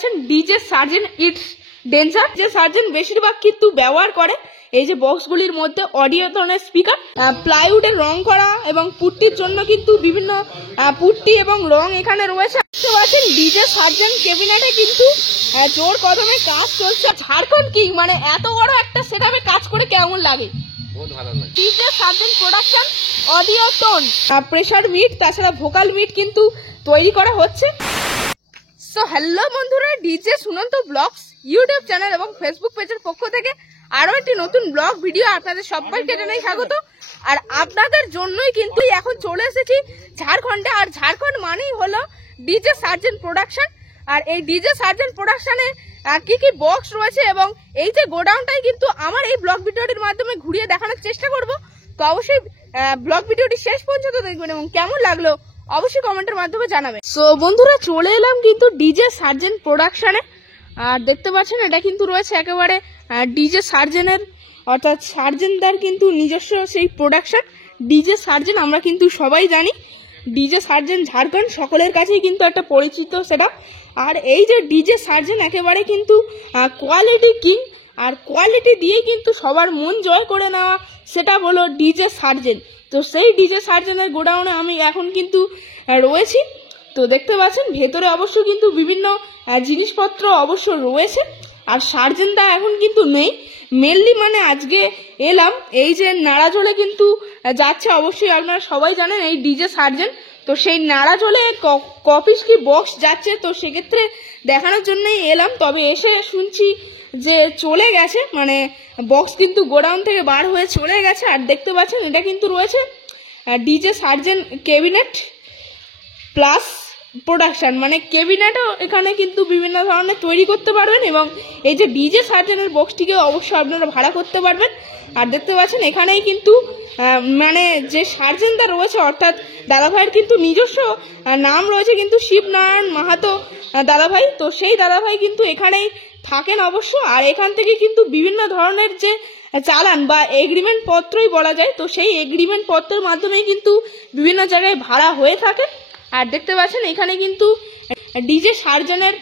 পাচ্ছেন DJ surgeon it's danger. যে surgeon বেশিরভাগ কিন্তু ব্যবহার করে এই যে বক্সগুলির মধ্যে অডিও ধরনের স্পিকার, প্লাইউডের রং করা এবং পুট্টির জন্য কিন্তু বিভিন্ন পুট্টি এবং রং এখানে রয়েছে। দেখতে পাচ্ছেন ডিজে সার্জেন ক্যাবিনেটে কিন্তু জোর কদমে কাজ চলছে। ঝাড়খণ্ড কিং মানে এত বড় একটা সেটআপে কাজ করে কেমন লাগে? বহুত ভালো লাগে। DJ Surgeon production audio tone, pressure mid, তাছাড়া ভোকাল মিট কিন্তু তৈরি করা হচ্ছে। সো হ্যালো বন্ধুরা, DJ Sunanta blogs YouTube channel এবং ফেসবুক পেজের পক্ষ থেকে আরো একটি নতুন ব্লগ ভিডিও আপনাদের সবাইকে জানাই স্বাগত। আর আপনাদের জন্যই কিন্তু এখন চলে এসেছি ঝাড়খণ্ডে। আর ঝাড়খণ্ড মানেই হলো ডিজে সার্জেন প্রোডাকশন। আর এই ডিজে সার্জেন প্রোডাকশনে কি কি বক্স রয়েছে এবং এই যে গোডাউনটাই কিন্তু আমার এই ব্লগ ভিডিওটির মাধ্যমে ঘুরিয়ে দেখানোর চেষ্টা করব। তো অবশ্যই ব্লগ ভিডিওটি শেষ পর্যন্ত দেখবেন এবং কেমন লাগলো অবশ্যই কমেন্টের মাধ্যমে জানাবেন। সো বন্ধুরা, চলে এলাম কিন্তু ডিজে সার্জেন প্রোডাকশনে। আর দেখতে পাচ্ছেন এটা কিন্তু রয়েছে একেবারে ডিজে সার্জেনের, অর্থাৎ সার্জেনদার কিন্তু নিজস্ব সেই প্রোডাকশন ডিজে সার্জেন। আমরা কিন্তু সবাই জানি ডিজে সার্জেন ঝাড়খণ্ড সকলের কাছেই কিন্তু একটা পরিচিত সেটআপ। আর এই যে ডিজে সার্জেন একেবারে কিন্তু কোয়ালিটি কিং, আর কোয়ালিটি দিয়েই কিন্তু সবার মন জয় করে নেওয়া সেটআপ হলো ডিজে সার্জেন। তো সেই ডিজে সার্জেনের গোডাউনে আমি এখন কিন্তু রয়েছি। তো দেখতে পাচ্ছেন ভেতরে অবশ্য কিন্তু বিভিন্ন জিনিসপত্র অবশ্য রয়েছে। আর সার্জেনদা এখন কিন্তু নেই, মেনলি মানে আজকে এলাম এই যে নাড়াজোলে কিন্তু যাচ্ছে, অবশ্যই আপনারা সবাই জানেন এই ডিজে সার্জেন। তো সেই নাড়াজোলে কপিস কি বক্স যাচ্ছে, তো সেক্ষেত্রে দেখানোর জন্যই এলাম। তবে এসে শুনছি যে চলে গেছে, মানে বক্স কিন্তু গোডাউন থেকে বার হয়ে চলে গেছে। আর দেখতে পাচ্ছেন এটা কিন্তু রয়েছে DJ Surgeon cabinet plus production, মানে ক্যাবিনেটও এখানে কিন্তু বিভিন্ন ধরনের তৈরি করতে পারবেন এবং এই যে ডিজে সার্জেনের বক্সটিকে অবশ্যই আপনারা ভাড়া করতে পারবেন। আর দেখতে পাচ্ছেন এখানেই কিন্তু মানে যে সার্জেনটা রয়েছে, অর্থাৎ দাদাভাইয়ের কিন্তু নিজস্ব নাম রয়েছে কিন্তু শিবনারায়ণ মাহাতো দাদাভাই। তো সেই দাদাভাই কিন্তু এখানেই থাকেন অবশ্য। আর এখান থেকে কিন্তু বিভিন্ন ধরনের যে চালান বা এগ্রিমেন্ট পত্রই বলা যায়, তো সেই এগ্রিমেন্ট পত্রের মাধ্যমেই কিন্তু বিভিন্ন জায়গায় ভাড়া হয়ে থাকে। আর দেখতে পাচ্ছেন এখানে কিন্তু ডিজে সার্জেনের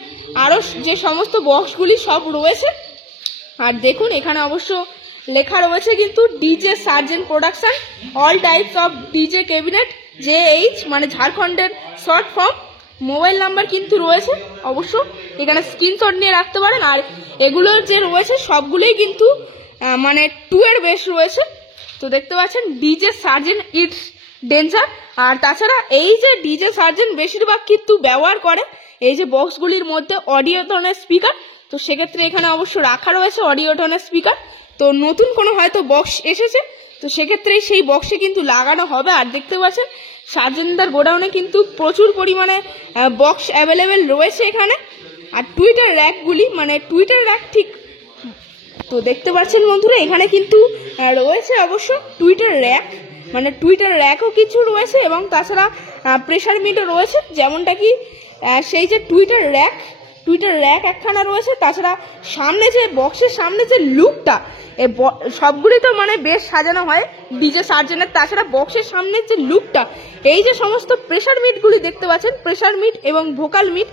আরো যে সমস্ত বক্সগুলি সব রয়েছে। আর দেখুন এখানে অবশ্য লেখা রয়েছে কিন্তু DJ Surgeon production all types of DJ cabinet JH, মানে ঝাড়খণ্ডের শর্ট ফর্ম। মোবাইল নাম্বার কিন্তু রয়েছে, অবশ্য এখানে স্ক্রিনশট নিয়ে রাখতে পারেন। আর এগুলো যে রয়েছে সবগুলোই কিন্তু মানে 2 এর বেশ রয়েছে। তো দেখতে পাচ্ছেন ডিজে সার্জেন ইটস ডেঞ্জার। আর তাছাড়া এই যে ডিজে সার্জেন বেশিরভাগ কিন্তু ব্যবহার করে এই যে বক্সগুলির মধ্যে অডিও ধরনের স্পিকার। তো সেক্ষেত্রে এখানে অবশ্য রাখা রয়েছে অডিও ধরনের স্পিকার। তো নতুন কোনো হয়তো বক্স এসেছে, তো সেক্ষেত্রে সেই বক্সে কিন্তু লাগানো হবে। আর দেখতে পাচ্ছেন সার্জেনদার গোডাউনে কিন্তু প্রচুর পরিমাণে বক্স অ্যাভেলেবেল রয়েছে এখানে। আর টুইটার র্যাকগুলি, মানে টুইটার র্যাক ঠিক, তো দেখতে পাচ্ছেন বন্ধুরা এখানে কিন্তু রয়েছে অবশ্য টুইটার র্যাক, মানে টুইটার র্যাকও কিছু রয়েছে এবং তাছাড়া প্রেসার মিটও রয়েছে। যেমনটা কি সেই যে টুইটার র্যাক একখানা রয়েছে। তাছাড়া সামনে যে বক্সের সামনে যে লুকটা, সবগুলি তো মানে বেশ সাজানো হয় ডিজে সার্জেনের। তাছাড়া বক্সের সামনের যে লুকটা, এই যে সমস্ত প্রেসার মিটগুলি দেখতে পাচ্ছেন, প্রেসার মিট এবং ভোকাল মিট,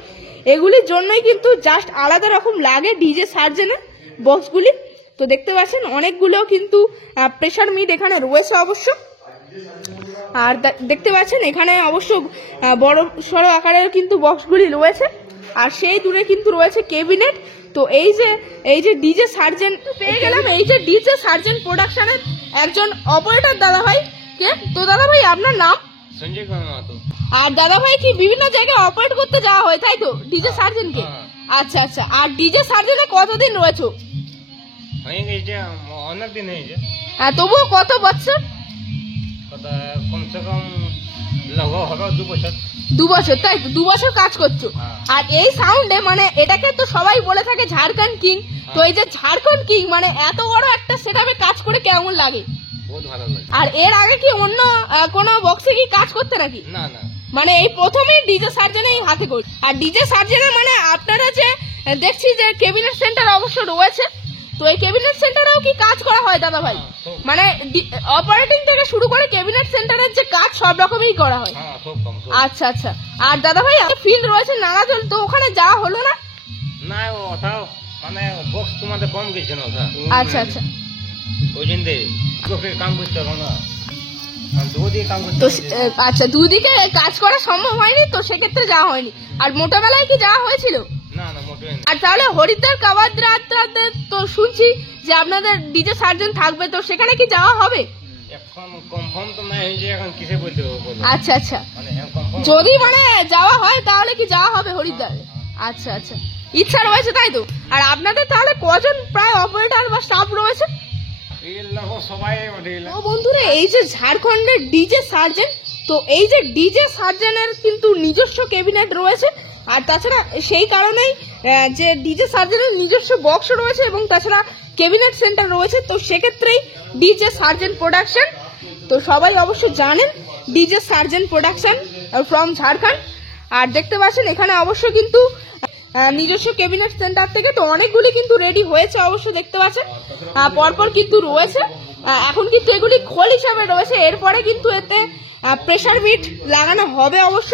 এগুলির জন্যই কিন্তু জাস্ট আলাদা রকম লাগে ডিজে সার্জেনের বক্সগুলি। তো দেখতে পাচ্ছেন অনেকগুলো কিন্তু প্রেসার মিট এখানে রয়েছে অবশ্য। আর দেখতে পাচ্ছেন এখানে অবশ্য বড় সড়ো আকারের কিন্তু বক্সগুলি রয়েছে। আর সেই দূরে কিন্তু রয়েছে ক্যাবিনেট। তো এই যে ডিজে সার্জেন পেয়ে গেলাম, এই যে ডিজে সার্জেন প্রোডাকশনের একজন অপারেটর দাদাভাই কে। তো দাদাভাই আপনার নাম? সঞ্জয় কুমার মাহাতো। আর দাদাভাই কি বিভিন্ন জায়গায় অপারেট করতে যাওয়া হয় তাই তো ডিজে সার্জেনকে? আচ্ছা আচ্ছা। আর ডিজে সার্জেনে কতদিন রয়েছে? অনেক দিন হয়েছে। তবুও কত বছর? কমসে কম লগভ হবে 2 বছর। 2 বছর, তাই তো 2 বছর কাজ করছো। আর এই সাউন্ডে মানে এটাকে তো সবাই বলে থাকে ঝাড়খণ্ড কিং। তো এই যে ঝাড়খণ্ড কিং মানে এত বড় একটা সেটআপে কাজ করে কেমন লাগে? বহুত ভালো লাগে। আর এর আগে কি অন্য কোনো বক্সে কি কাজ করতে নাকি? না না, মানে এই প্রথমেই ডিজে সার্জেনেই হাতে করি। আর ডিজে সার্জেনে মানে আপনারা যে দেখছি যে ক্যাবিনেট সেন্টার অবশ্য রয়েছে, তো এই ক্যাবিনেট সেন্টারেও কি কাজ করা হয় দাদা ভাই? মানে অপারেটিং থেকে শুরু করে ক্যাবিনেট সেন্টারের যে কাজ সব রকমই করা হয়? আচ্ছা আচ্ছা। আর দাদা ভাই ফিল্ড রয়েছে নারাজল, তো ওখানে যাওয়া হলো না? মানে বক্স তোমাদের কম গেছে না ওটা আচ্ছা আচ্ছা। ওই জন্য লোকে কাম করতে হবে না, দুদিকে কাম করতে তো হবে। আচ্ছা, দুদিকে কাজ করা সম্ভব হয়নি, তো সেক্ষেত্রে যাওয়া হয়নি। আর মোটাবেলায় কি যাওয়া হয়েছিল? না না মোটেই না। আর তাহলে হরিদ্বার কাবাদ্রাতে তো শুনছি যে আপনাদের ডিজে সার্জন থাকবে, তো সেখানে কি যাওয়া হবে? এখন কনফার্ম তো নাই হয়েছে, এখন কিসে বলতে হবে বলো? আচ্ছা আচ্ছা, মানে এখন কনফার্ম যদি মানে যাওয়া হয় তাহলে কি যাওয়া হবে হরিদ্বার? আচ্ছা আচ্ছা, ইচ্ছা রয়েছে তাই তো। আর আপনাদের তাহলে কজন প্রায় অপারেটর বা স্টাফ রয়েছে? রিল লাগো সবাই রিল। ও বন্ধুরা, এই যে ঝাড়খণ্ডের ডিজে সার্জন, তো এই যে ডিজে সার্জনের কিন্তু নিজস্ব ক্যাবিনেট রয়েছে। আর তাছাড়া সেই কারণেই যে ডিজে সার্জনের নিজস্ব বক্স রয়েছে এবং তাছাড়া ক্যাবিনেট সেন্টার রয়েছে, তো সেক্ষেত্রেই ডিজে সার্জন প্রোডাকশন। তো সবাই অবশ্য জানেন DJ Surjan production from Jharkhand. আর দেখতে পাচ্ছেন এখানে অবশ্য কিন্তু নিজস্ব ক্যাবিনেট সেন্টার থেকে তো অনেকগুলি কিন্তু রেডি হয়েছে, অবশ্য দেখতে পাচ্ছেন পরপর কিন্তু রয়েছে। এখন কিন্তু এগুলি খোল হিসাবে রয়েছে, এরপরে কিন্তু এতে প্রেসার বিট লাগানো হবে অবশ্য,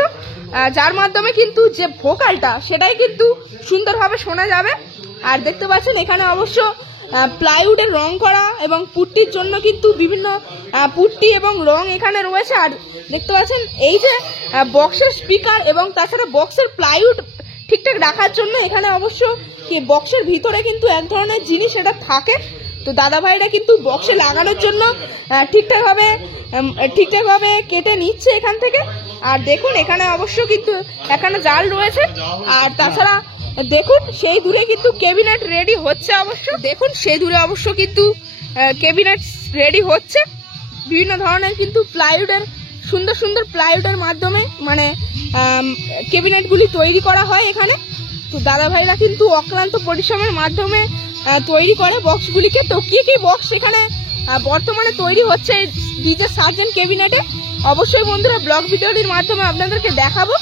যার মাধ্যমে কিন্তু যে ভোকালটা সেটাই কিন্তু সুন্দরভাবে শোনা যাবে। আর দেখতে পাচ্ছেন এখানে অবশ্য প্লাইউডের রং করা এবং পুট্টির জন্য কিন্তু বিভিন্ন পুট্টি এবং রং এখানে রয়েছে। আর দেখতে পাচ্ছেন এই যে বক্সের স্পিকার এবং তাছাড়া বক্সের প্লাইউড ঠিকঠাক রাখার জন্য এখানে অবশ্য কি বক্সের ভিতরে কিন্তু এক ধরনের জিনিস এটা থাকে, তো দাদা ভাইরা কিন্তু বক্সে লাগানোর জন্য ঠিকঠাকভাবে কেটে নিচ্ছে এখান থেকে। আর দেখুন এখানে অবশ্য কিন্তু এখানে জাল রয়েছে। আর তাছাড়া দেখুন সেই দূরে কিন্তু ক্যাবিনেট রেডি হচ্ছে, অবশ্য দেখুন সেই দূরে অবশ্য কিন্তু ক্যাবিনেট রেডি হচ্ছে। বিভিন্ন ধরনের কিন্তু প্লাইউডের সুন্দর সুন্দর প্লাইউডের মাধ্যমে মানে ক্যাবিনেটগুলি তৈরি করা হয় এখানে। তো দাদা ভাইরা কিন্তু অক্লান্ত পরিশ্রমের মাধ্যমে তৈরি করে বক্সগুলিকে। তো কি কি বক্স এখানে বর্তমানে তৈরি হচ্ছে ডিজে সার্জন ক্যাবিনেটে, অবশ্যই বন্ধুরা ব্লগ ভিডিওটির মাধ্যমে আপনাদেরকে দেখাবো।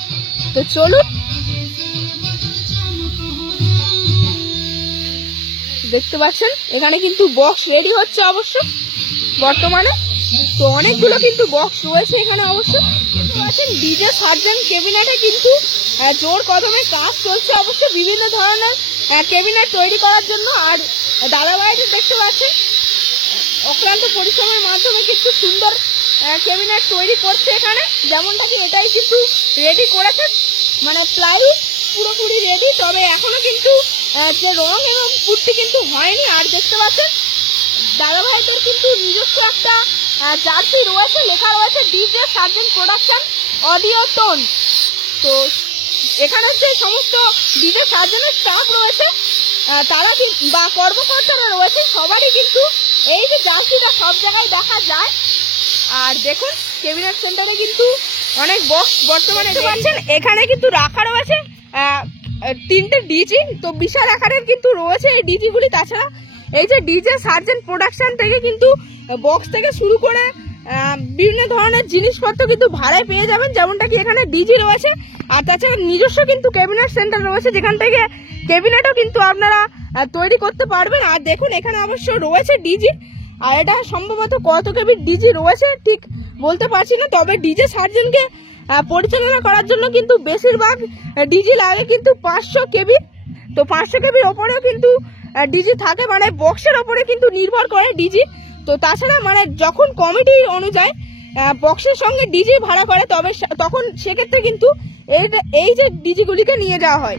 তো চলুন, দেখতে পাচ্ছেন এখানে কিন্তু বক্স রেডি হচ্ছে অবশ্য বর্তমানে। তো অনেকগুলো কিন্তু বক্স রয়েছে এখানে অবশ্য। দেখতে পাচ্ছেন ডিজে সার্জন ক্যাবিনেটে কিন্তু জোর কদমে কাজ চলছে অবশ্য বিভিন্ন ধরনের ক্যাবিনেট তৈরি করার জন্য। আর দাদা ভাইদের দেখতে পাচ্ছেন অক্লান্ত পরিশ্রমের মাধ্যমে কিন্তু সুন্দর ক্যাবিনেট তৈরি করছে এখানে, যেমনটা কি এটাই কিন্তু রেডি করেছে, মানে প্লাইউড পুরোপুরি রেডি, তবে এখনো কিন্তু যে রং এবং পুট্টি কিন্তু হয়নি। আর দেখতে পাচ্ছেন দাদা ভাইদের কিন্তু নিজস্ব একটা জার্সি রয়েছে, লেখা রয়েছে DJ Surjan production audio tone. তো এখানে যে সমস্ত ডিজে সার্জনের স্টাফ রয়েছে তারা বা কর্মকর্তারা রয়েছে সবারই কিন্তু এই যে জার্সিটা সব জায়গায় দেখা যায়। আর দেখুন ক্যাবিনেট সেন্টারে কিন্তু অনেক বক্স বর্তমানে দেখতে পাচ্ছেন এখানে কিন্তু রাখা রয়েছে 3টে ডিজি, তো বিশাল আকারের কিন্তু রয়েছে এই ডিজিগুলি। তাছাড়া এই যে ডিজে সার্জন প্রোডাকশন থেকে কিন্তু বক্স থেকে শুরু করে বিভিন্ন ধরনের জিনিসপত্র কিন্তু ভাড়ায় পেয়ে যাবেন, যেমনটা কি এখানে ডিজি রয়েছে। আর তাছাড়া নিজস্ব কিন্তু ক্যাবিনেট সেন্টার রয়েছে, যেখান থেকে ক্যাবিনেটও কিন্তু আপনারা তৈরি করতে পারবেন। আর দেখুন এখানে অবশ্য রয়েছে ডিজি, আর এটা সম্ভবত কত কেবি ডিজি রয়েছে ঠিক বলতে পারছি না, তবে ডিজে সার্জনকে পরিচালনা করার জন্য কিন্তু বেশিরভাগ ডিজি লাগে কিন্তু 500 কেবি। তো 500 কেবির ওপরেও কিন্তু ডিজি থাকে, মানে বক্সের ওপরে কিন্তু নির্ভর করে ডিজি। তো তাছাড়া মানে যখন কমিটি অনুযায়ী বক্সের সঙ্গে ডিজি ভাড়া করে তখন সেক্ষেত্রে কিন্তু এই যে ডিজিগুলিকে নিয়ে যাওয়া হয়।